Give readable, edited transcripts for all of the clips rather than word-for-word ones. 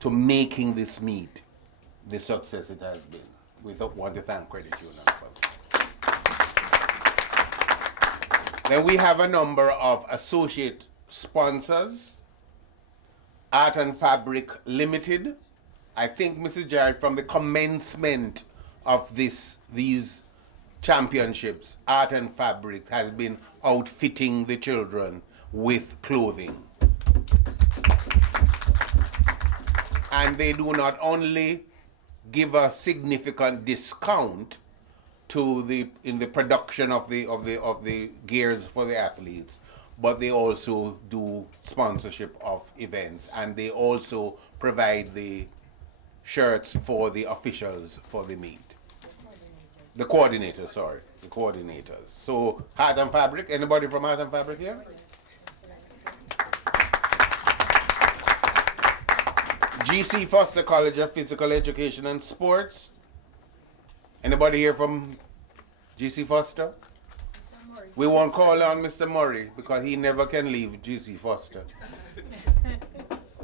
to making this meet the success it has been. We want to thank Credit Union for that. Then we have a number of associate sponsors. Art and Fabric Limited. I think, Mrs. Jarrett, from the commencement of these championships, Art and Fabric has been outfitting the children with clothing. And they do not only give a significant discount in the production of the gears for the athletes, but they also do sponsorship of events, and they also provide the shirts for the officials for the meet. The coordinators. So Heart and Fabric, anybody from Heart and Fabric here? GC Foster College of Physical Education and Sports. Anybody here from GC Foster? We won't call on Mr. Murray because he never can leave GC Foster.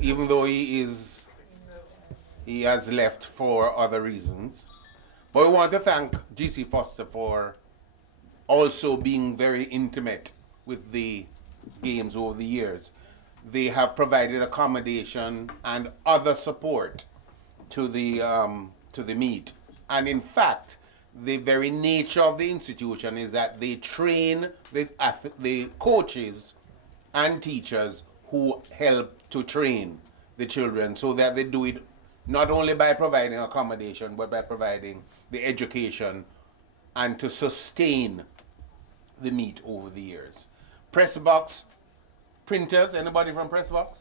Even though he has left for other reasons. But we want to thank GC Foster for also being very intimate with the games over the years. They have provided accommodation and other support to the meet. And in fact, the very nature of the institution is that they train the coaches and teachers who help to train the children, so that they do it not only by providing accommodation, but by providing the education and to sustain the meet over the years. Pressbox printers, anybody from Pressbox?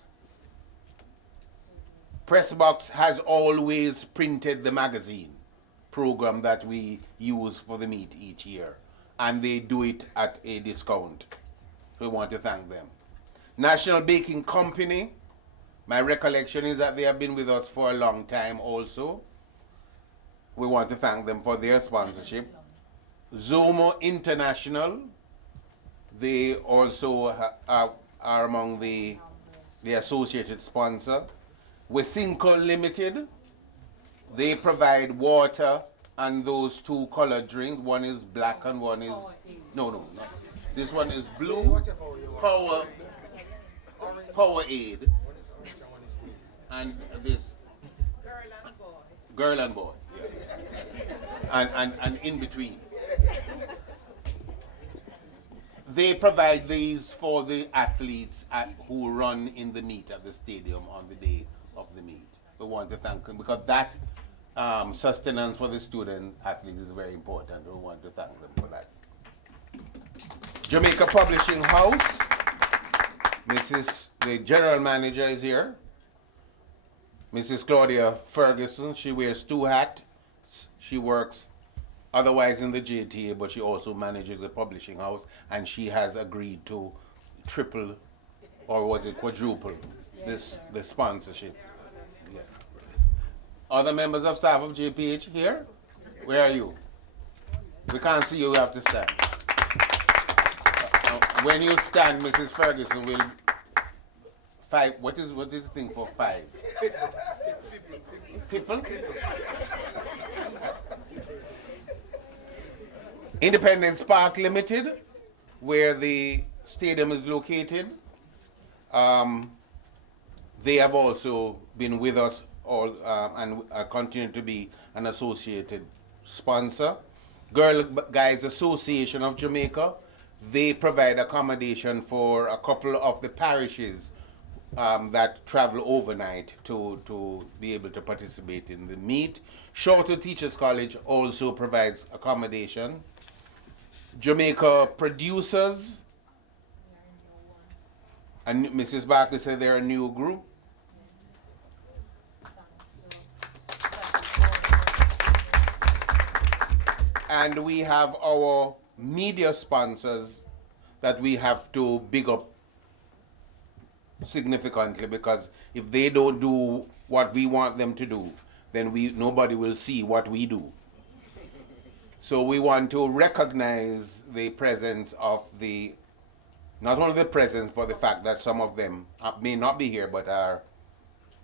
Pressbox has always printed the magazine program that we use for the meet each year, and they do it at a discount. We want to thank them. National Baking Company, my recollection is that they have been with us for a long time also. We want to thank them for their sponsorship. Zomo International, they also are among the associated sponsor. Wesinco Limited, they provide water and those two colored drinks. One is black and one is no. This one is blue, Power Aid, and this Girl and Boy, yeah. and in between. They provide these for the athletes who run in the meet at the stadium on the day of the meet. We want to thank them because that sustenance for the student athletes is very important. We want to thank them for that. Jamaica Publishing House, the general manager is here. Mrs. Claudia Ferguson, she wears two hats. She works otherwise in the JTA, but she also manages the publishing house, and she has agreed to triple, or was it quadruple, the sponsorship. Yeah. Other members of staff of JPH here? Where are you? We can't see you, you have to stand. When you stand, Mrs. Ferguson will what is the thing for five? Fipple? Independence Park Limited, where the stadium is located. They have also been with us and continue to be an associated sponsor. Girl Guides Association of Jamaica, they provide accommodation for a couple of the parishes that travel overnight to be able to participate in the meet. Shorter Teachers College also provides accommodation. Jamaica Producers, and Mrs. Barkley said they're a new group. And we have our media sponsors that we have to big up significantly, because if they don't do what we want them to do, then nobody will see what we do. So we want to recognize the presence of not only the presence, but the fact that some of them may not be here, but are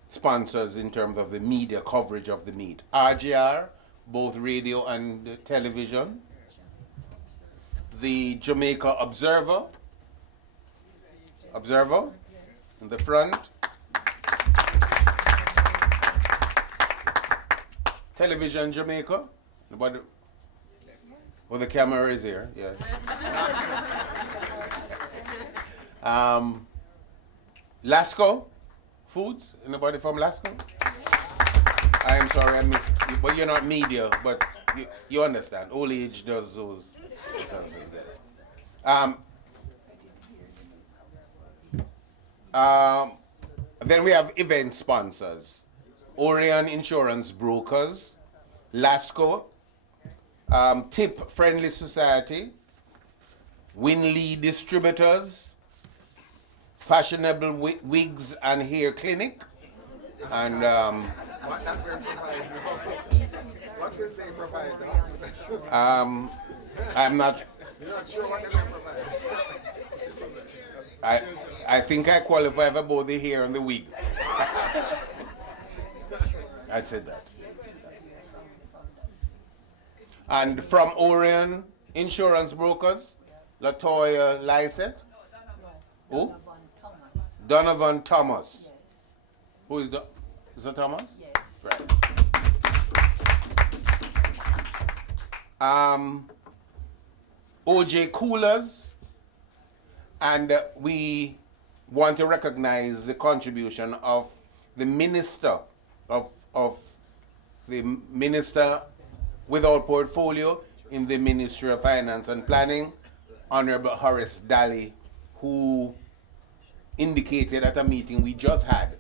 sponsors in terms of the media coverage of the meet. RGR, both radio and television. The Jamaica Observer in the front. Television Jamaica. Nobody? Oh, the camera is here, yes. Lasco Foods. Anybody from Lasco? I am sorry, I missed you, but you're not media, but you understand. Old age does those something there. Then we have event sponsors. Orion Insurance Brokers, Lasco, Tip Friendly Society, Winley Distributors, Fashionable Wigs and Hair Clinic, and what will they provide? I'm not. You're not sure what they will provide. I think I qualify for both the hair and the wig. I said that. And from Orion Insurance Brokers, Latoya Lysett. Who? Donovan Thomas. Yes. Who is is it Thomas? Yes. Right. OJ Coolers, and we want to recognize the contribution of the minister of the minister without portfolio in the Ministry of Finance and Planning, Honorable Horace Daly, who indicated at a meeting we just had.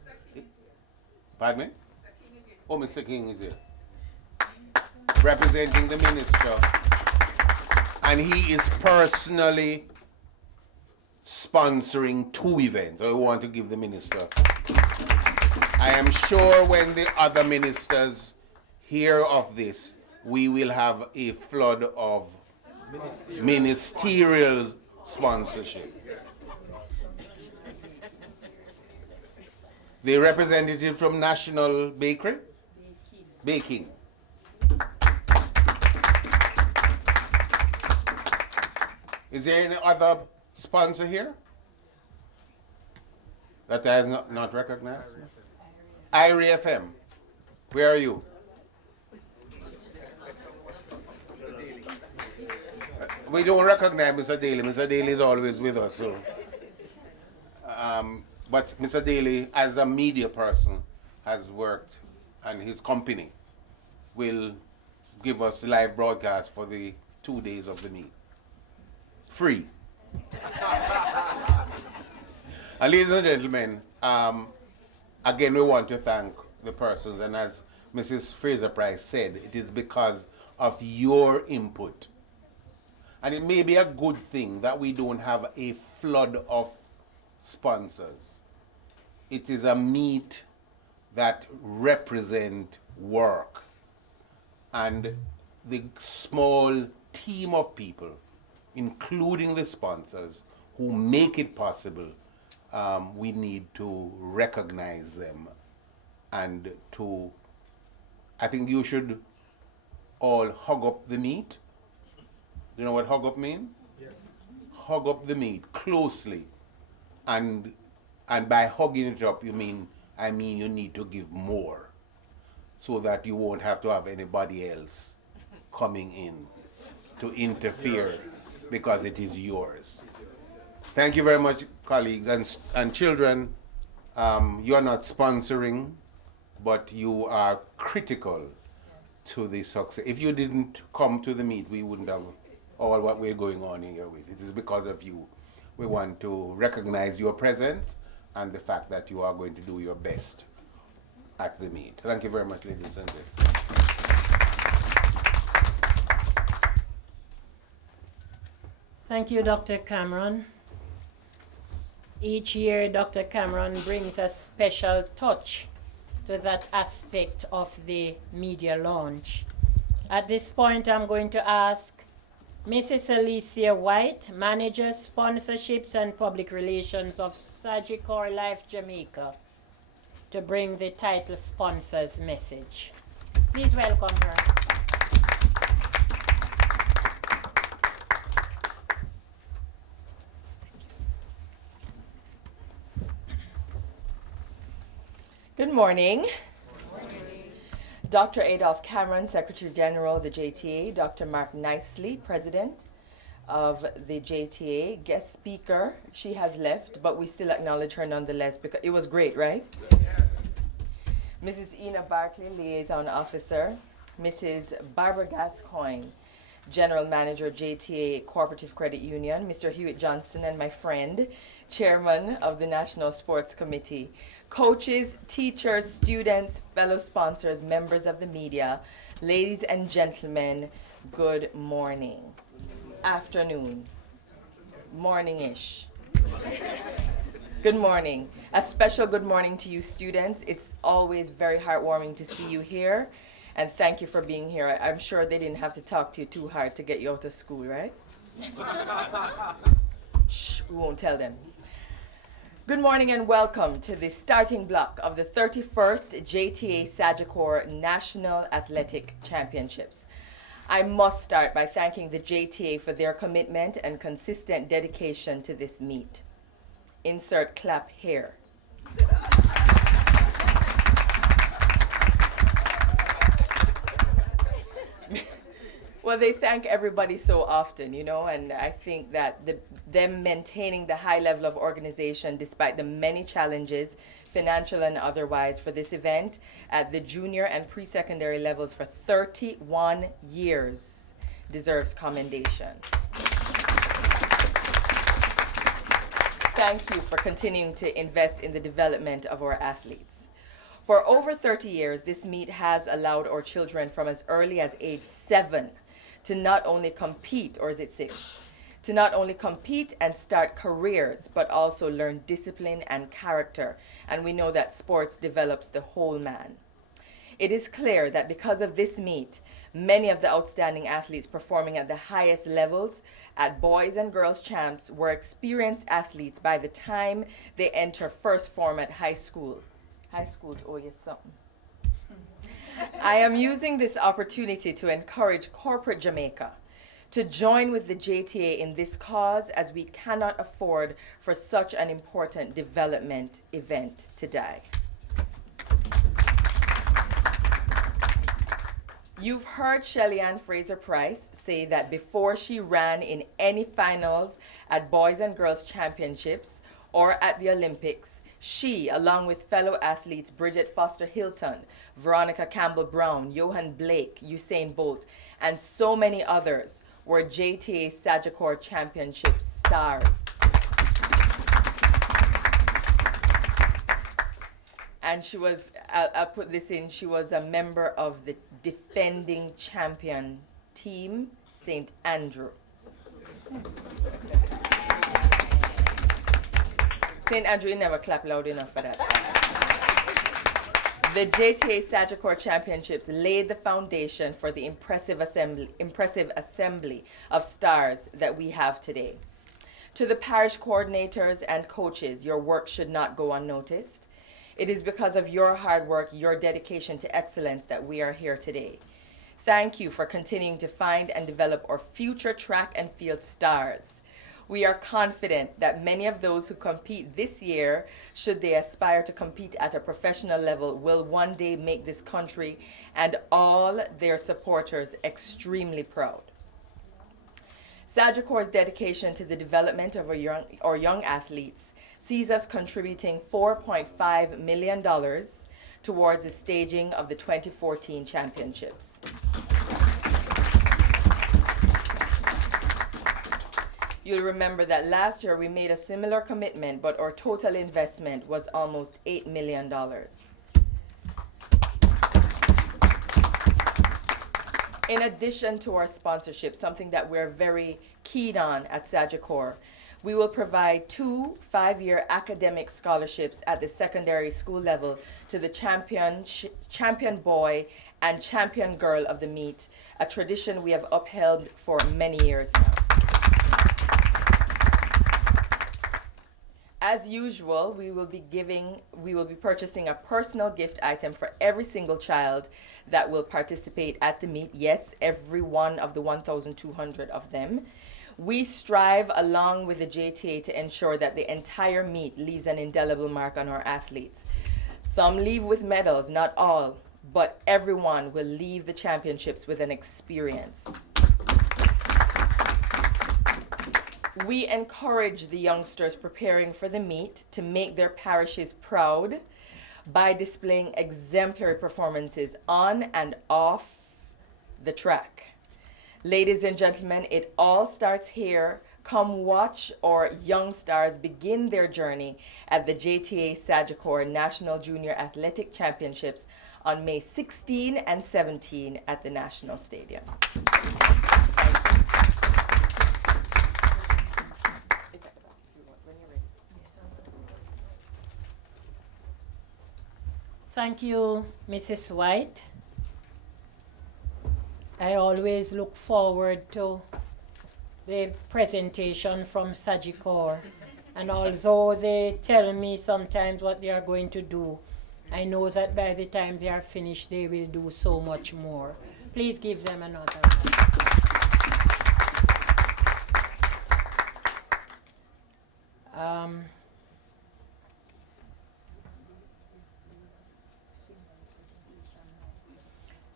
Pardon me? Oh, Mr. King is here. Representing the minister. And he is personally sponsoring 2 events. I want to give the minister. I am sure when the other ministers hear of this, we will have a flood of ministerial sponsorship. The representative from National Bakery? Baking. Is there any other sponsor here that I have not recognized? IRI FM. Where are you? We don't recognize Mr. Daly. Mr. Daly is always with us. So. But Mr. Daly, as a media person, has worked, and his company will give us live broadcast for the 2 days of the meet. Free. And ladies and gentlemen, again, we want to thank the persons, and as Mrs. Fraser-Price said, it is because of your input. And it may be a good thing that we don't have a flood of sponsors. It is a meet that represent work. And the small team of people, including the sponsors, who make it possible, we need to recognize them. And I think you should all hug up the meat. You know what hug up mean? Yes. Hug up the meat closely. And by hugging it up, I mean you need to give more, so that you won't have to have anybody else coming in to interfere, because it is yours. Thank you very much, colleagues and children. You are not sponsoring, but you are critical to the success. If you didn't come to the meet, we wouldn't have all what we're going on here with. It is because of you. We want to recognize your presence and the fact that you are going to do your best at the meet. Thank you very much, ladies and gentlemen. Thank you, Dr. Cameron. Each year, Dr. Cameron brings a special touch to that aspect of the media launch. At this point, I'm going to ask Mrs. Alicia White, Manager, Sponsorships and Public Relations of Sagicor Life Jamaica, to bring the title sponsor's message. Please welcome her. Good morning. Dr. Adolph Cameron, Secretary General of the JTA, Dr. Mark Nicely, President of the JTA, guest speaker. She has left, but we still acknowledge her nonetheless because it was great, right? Yes. Mrs. Ina Barkley, Liaison Officer. Mrs. Barbara Gascoigne, General Manager, JTA Cooperative Credit Union. Mr. Hewitt Johnson and my friend, Chairman of the National Sports Committee. Coaches, teachers, students, fellow sponsors, members of the media, ladies and gentlemen, good morning. Afternoon. Morning-ish. Good morning. A special good morning to you students. It's always very heartwarming to see you here, and thank you for being here. I'm sure they didn't have to talk to you too hard to get you out of school, right? Shh, we won't tell them. Good morning and welcome to the starting block of the 31st JTA Sagicor National Athletic Championships. I must start by thanking the JTA for their commitment and consistent dedication to this meet. Insert clap here. Well, they thank everybody so often, you know, and I think that them maintaining the high level of organization despite the many challenges, financial and otherwise, for this event at the junior and pre-secondary levels for 31 years deserves commendation. Thank you for continuing to invest in the development of our athletes. For over 30 years, this meet has allowed our children from as early as age 7 to not only compete, or is it 6? To not only compete and start careers, but also learn discipline and character. And we know that sports develops the whole man. It is clear that because of this meet, many of the outstanding athletes performing at the highest levels at boys and girls champs were experienced athletes by the time they enter first form at high school. High schools owe you something. I am using this opportunity to encourage corporate Jamaica to join with the JTA in this cause, as we cannot afford for such an important development event to die. You've heard Shelly Ann Fraser-Price say that before she ran in any finals at Boys and Girls Championships or at the Olympics, she, along with fellow athletes Bridget Foster Hilton, Veronica Campbell-Brown, Johan Blake, Usain Bolt, and so many others, were JTA Sagicor Championship stars. And she was, I'll put this in, she was a member of the defending champion team, St. Andrew. St. Andrew, you never clap loud enough for that. The JTA Sagicor Championships laid the foundation for the impressive assembly of stars that we have today. To the parish coordinators and coaches, your work should not go unnoticed. It is because of your hard work, your dedication to excellence, that we are here today. Thank you for continuing to find and develop our future track and field stars. We are confident that many of those who compete this year, should they aspire to compete at a professional level, will one day make this country and all their supporters extremely proud. Sagicor's dedication to the development of our young athletes sees us contributing $4.5 million towards the staging of the 2014 championships. You'll remember that last year we made a similar commitment, but our total investment was almost $8 million. In addition to our sponsorship, something that we're very keen on at Sagicor, we will provide 2 5-year academic scholarships at the secondary school level to the champion boy and champion girl of the meet, a tradition we have upheld for many years now. As usual, we will be purchasing a personal gift item for every single child that will participate at the meet. Yes, every one of the 1,200 of them. We strive along with the JTA to ensure that the entire meet leaves an indelible mark on our athletes. Some leave with medals, not all, but everyone will leave the championships with an experience. We encourage the youngsters preparing for the meet to make their parishes proud by displaying exemplary performances on and off the track. Ladies and gentlemen, it all starts here. Come watch our young stars begin their journey at the JTA Sagicor National Junior Athletic Championships on May 16 and 17 at the National Stadium. Thank you, Mrs. White. I always look forward to the presentation from Sagicor. And although they tell me sometimes what they are going to do, I know that by the time they are finished, they will do so much more. Please give them another round.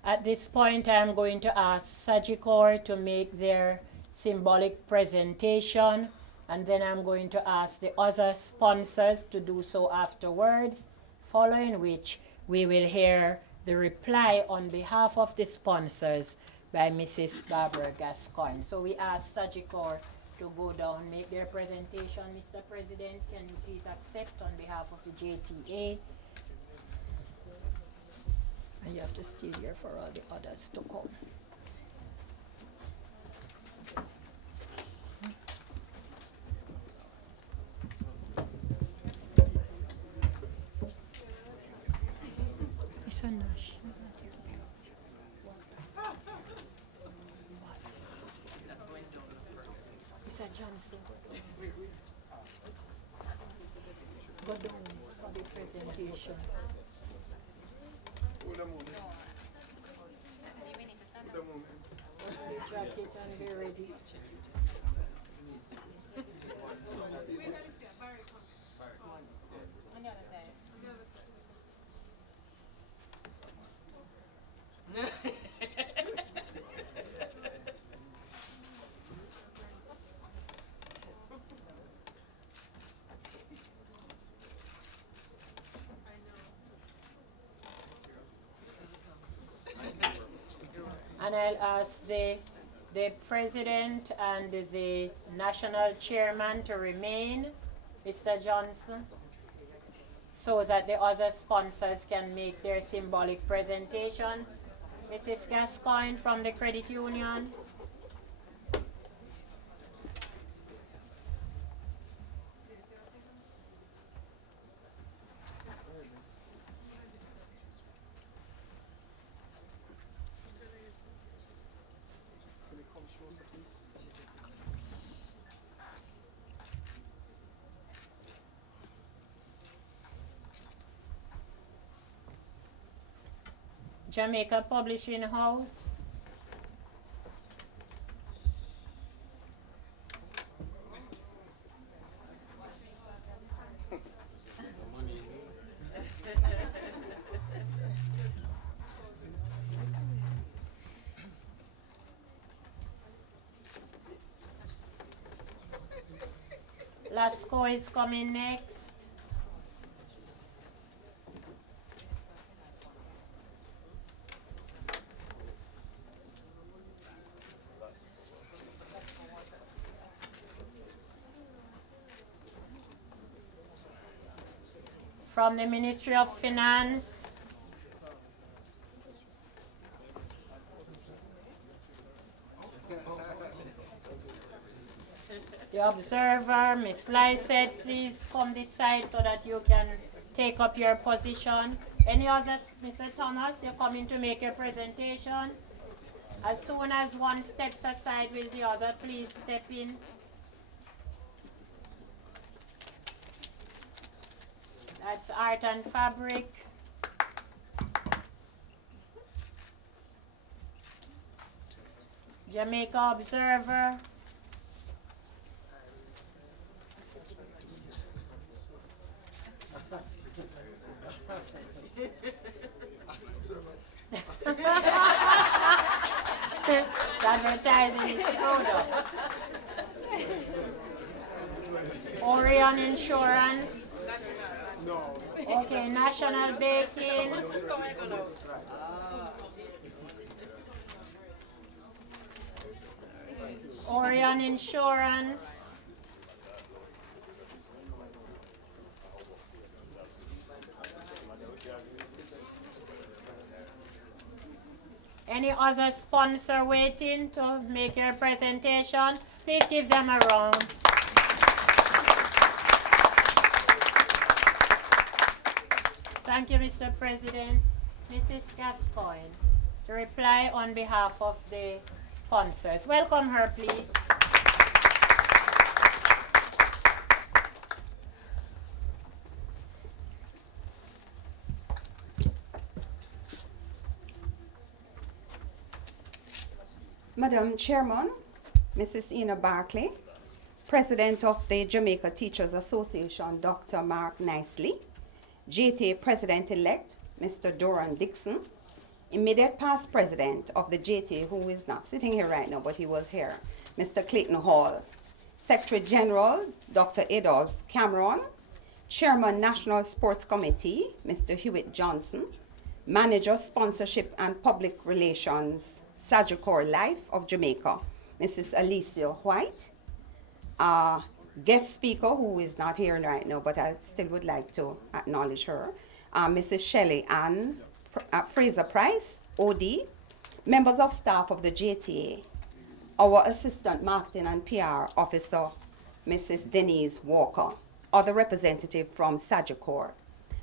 At this point, I'm going to ask Sagicor to make their symbolic presentation, and then I'm going to ask the other sponsors to do so afterwards, following which we will hear the reply on behalf of the sponsors by Mrs. Barbara Gascoigne. So we ask Sagicor to go down, make their presentation. Mr. President, can you please accept on behalf of the JTA? And you have to stay here for all the others to come. Mr. Nash. Mr. Johnson. Go down for the presentation. Hold a moment. Hold a moment. The jacket and be ready. And I'll ask the president and the national chairman to remain, Mr. Johnson, so that the other sponsors can make their symbolic presentation. Mrs. Gascoigne from the credit union. Jamaica Publishing House. Lasco is coming next. From the Ministry of Finance, the observer, Ms. Lysette, please come this side so that you can take up your position. Any others, Mr. Thomas, you're coming to make your presentation. As soon as one steps aside with the other, please step in. That's art and fabric. Jamaica Observer. Advertising its product. Orion Insurance. Okay, National Baking. Orion Insurance. Any other sponsor waiting to make your presentation? Please give them a round. Thank you, Mr. President. Mrs. Gascoigne, to reply on behalf of the sponsors. Welcome her, please. Madam Chairman, Mrs. Ina Barclay, President of the Jamaica Teachers Association, Dr. Mark Nicely, JTA President-elect, Mr. Doran Dixon, immediate past President of the JTA, who is not sitting here right now, but he was here, Mr. Clayton Hall, Secretary General, Dr. Adolph Cameron, Chairman National Sports Committee, Mr. Hewitt Johnson, Manager Sponsorship and Public Relations, Sagicor Life of Jamaica, Mrs. Alicia White, guest speaker who is not here right now, but I still would like to acknowledge her, Mrs. Shelley Ann Fraser Price, OD, members of staff of the JTA, our Assistant Marketing and PR Officer, Mrs. Denise Walker, other representative from Sagicor,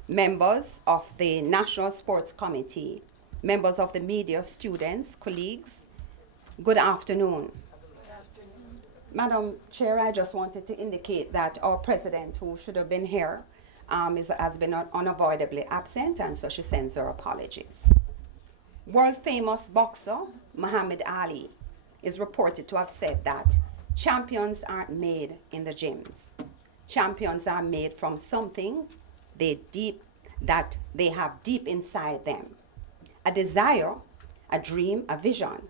members of the National Sports Committee, members of the media, students, colleagues, good afternoon. Madam Chair, I just wanted to indicate that our president, who should have been here, has been unavoidably absent, and so she sends her apologies. World famous boxer Muhammad Ali is reported to have said that champions aren't made in the gyms. Champions are made from something that they have deep inside them. A desire, a dream, a vision.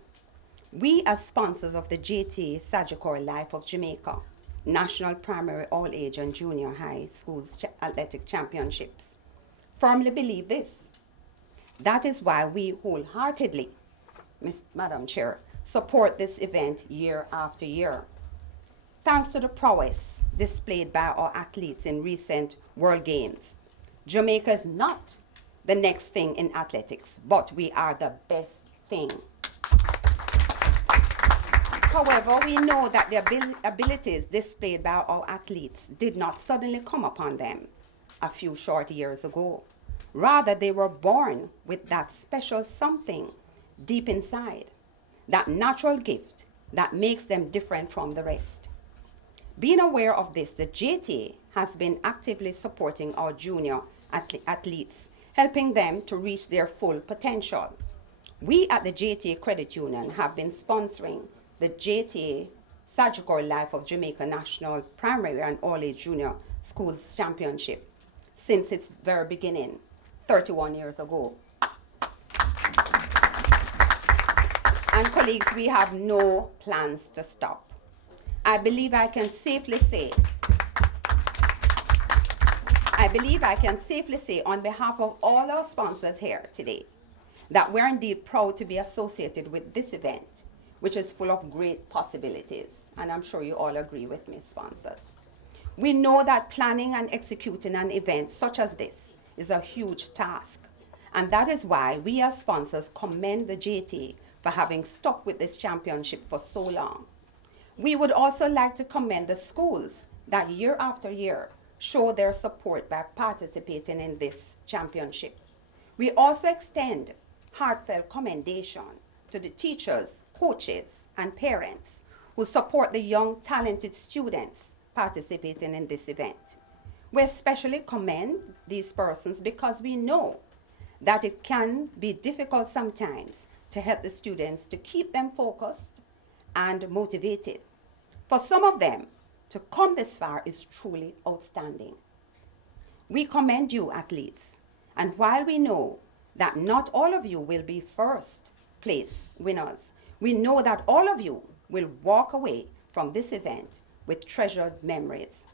We as sponsors of the JTA Sagicor Life of Jamaica, National Primary All Age and Junior High Schools Athletic Championships, firmly believe this. That is why we wholeheartedly, Madam Chair, support this event year after year. Thanks to the prowess displayed by our athletes in recent World Games, Jamaica is not the next thing in athletics, but we are the best thing. However, we know that the abilities displayed by our athletes did not suddenly come upon them a few short years ago. Rather, they were born with that special something deep inside, that natural gift that makes them different from the rest. Being aware of this, the JTA has been actively supporting our junior athletes, helping them to reach their full potential. We at the JTA Credit Union have been sponsoring the JTA Sagicor Life of Jamaica National Primary and All-Age Junior Schools Championship since its very beginning, 31 years ago. And colleagues, we have no plans to stop. I believe I can safely say on behalf of all our sponsors here today that we're indeed proud to be associated with this event, which is full of great possibilities. And I'm sure you all agree with me, sponsors. We know that planning and executing an event such as this is a huge task. And that is why we as sponsors commend the JTA for having stuck with this championship for so long. We would also like to commend the schools that year after year show their support by participating in this championship. We also extend heartfelt commendation to the teachers, coaches, and parents who support the young, talented students participating in this event. We especially commend these persons because we know that it can be difficult sometimes to help the students to keep them focused and motivated. For some of them, to come this far is truly outstanding. We commend you, athletes, and while we know that not all of you will be first place winners, we know that all of you will walk away from this event with treasured memories.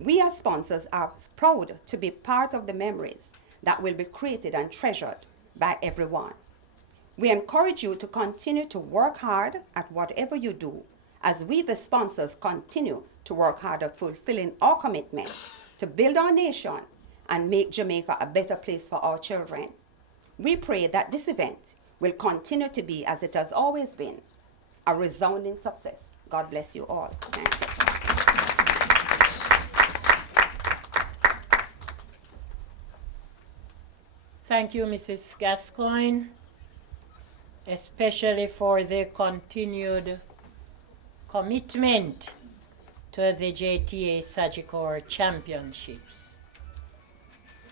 We as sponsors are proud to be part of the memories that will be created and treasured by everyone. We encourage you to continue to work hard at whatever you do, as we, the sponsors, continue to work hard at fulfilling our commitment to build our nation and make Jamaica a better place for our children. We pray that this event will continue to be, as it has always been, a resounding success. God bless you all. Thank you. Thank you, Mrs. Gascoigne, especially for the continued commitment to the JTA Sagicor Championships.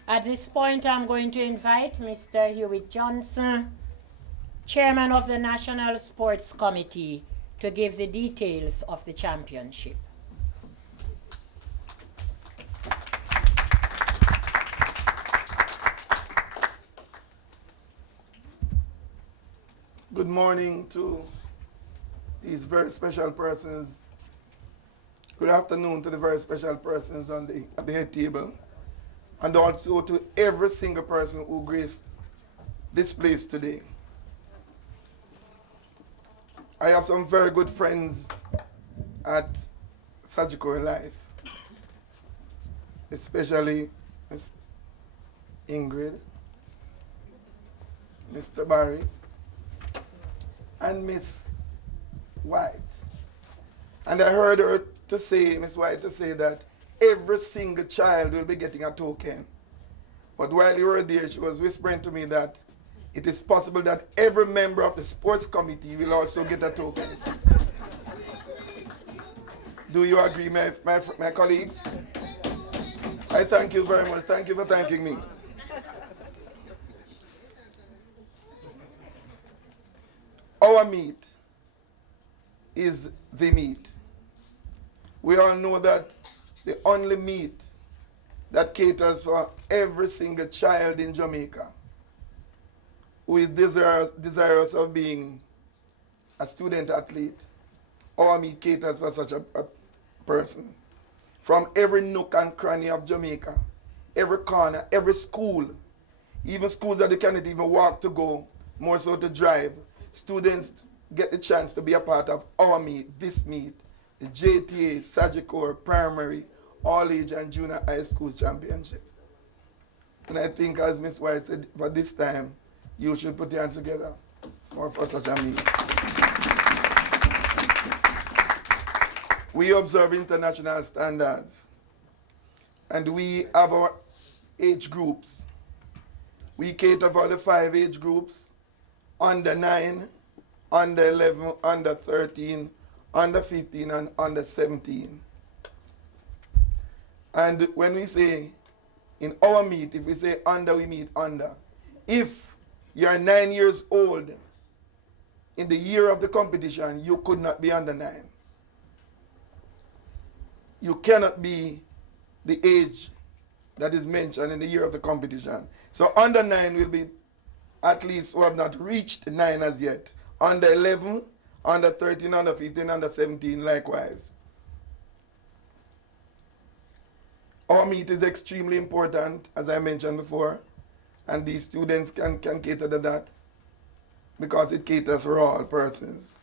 At this point, I'm going to invite Mr. Hewitt Johnson, Chairman of the National Sports Committee, to give the details of the championship. Good morning to these very special persons. Good afternoon to the very special persons at the head table. And also to every single person who graced this place today. I have some very good friends at Sagicor Life, especially Ms. Ingrid, Mr. Barry, and Miss White. And I heard her to say, Miss White, to say that every single child will be getting a token. But while you were there, she was whispering to me that it is possible that every member of the sports committee will also get a token. Do you agree, my colleagues? I thank you very much. Thank you for thanking me. Our meat is the meat. We all know that the only meat that caters for every single child in Jamaica who is desirous of being a student athlete, our meat caters for such a person. From every nook and cranny of Jamaica, every corner, every school, even schools that they cannot even walk to go, more so to drive, students get the chance to be a part of our meet, this meet, the JTA, Sagicor, Primary, All Age and Junior High School Championship. And I think, as Ms. White said, for this time, you should put your hands together for such a meet. We observe international standards, and we have our age groups. We cater for the 5 age groups: under 9, under 11, under 13, under 15, and under 17. And when we say in our meet, if we say under, we meet under. If you're 9 years old in the year of the competition, you could not be under 9. You cannot be the age that is mentioned in the year of the competition. So under 9 will be athletes who have not reached 9 as yet. Under 11, under 13, under 15, under 17 likewise. Our meet is extremely important, as I mentioned before, and these students can cater to that because it caters for all persons.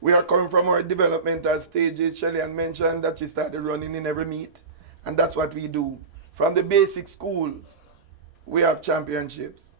We are coming from our developmental stages. Shelley had mentioned that she started running in every meet, and that's what we do. From the basic schools, we have championships.